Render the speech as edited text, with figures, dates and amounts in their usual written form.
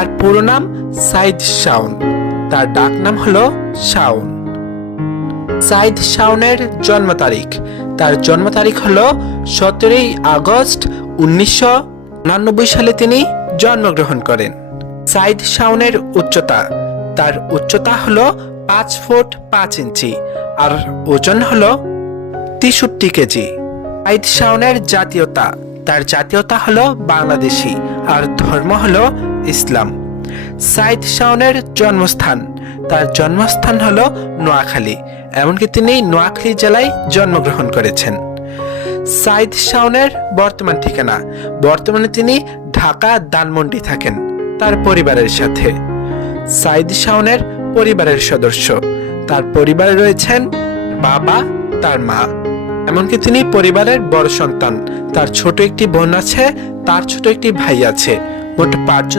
তার পুরো নাম সাইদ শাওন, তার ডাক নাম হলো শাওন। সাইদ শাওনের জন্ম তারিখ, তার জন্ম তারিখ হলো 17 আগস্ট 1999 সালে তিনি জন্মগ্রহণ করেন। সাইদ শাওনের উচ্চতা, তার উচ্চতা হলো 5 ফুট 5 ইঞ্চি আর ওজন হলো 63 কেজি। সাইদ শাওনের জাতীয়তা, তার জাতীয়তা হলো বাংলাদেশি আর ধর্ম হলো ইসলাম। সাইদ শাওনের জন্মস্থান, তার জন্মস্থান হলো নোয়াখালী, এমনকি তিনি নোয়াখালী জেলায় জন্মগ্রহণ করেছেন। সাইদ শাওনের বর্তমান ঠিকানা, বর্তমানে তিনি ঢাকা ধানমন্ডি থাকেন তার পরিবারের সাথে। সাইদ শাওনের পরিবারের সদস্য, তার পরিবারে রয়েছেন বাবা, তার মা, এমনকি তিনি পরিবারের বড় সন্তান। তার ছোট একটি বোন আছে, তার ছোট একটি ভাই আছে। মোট 5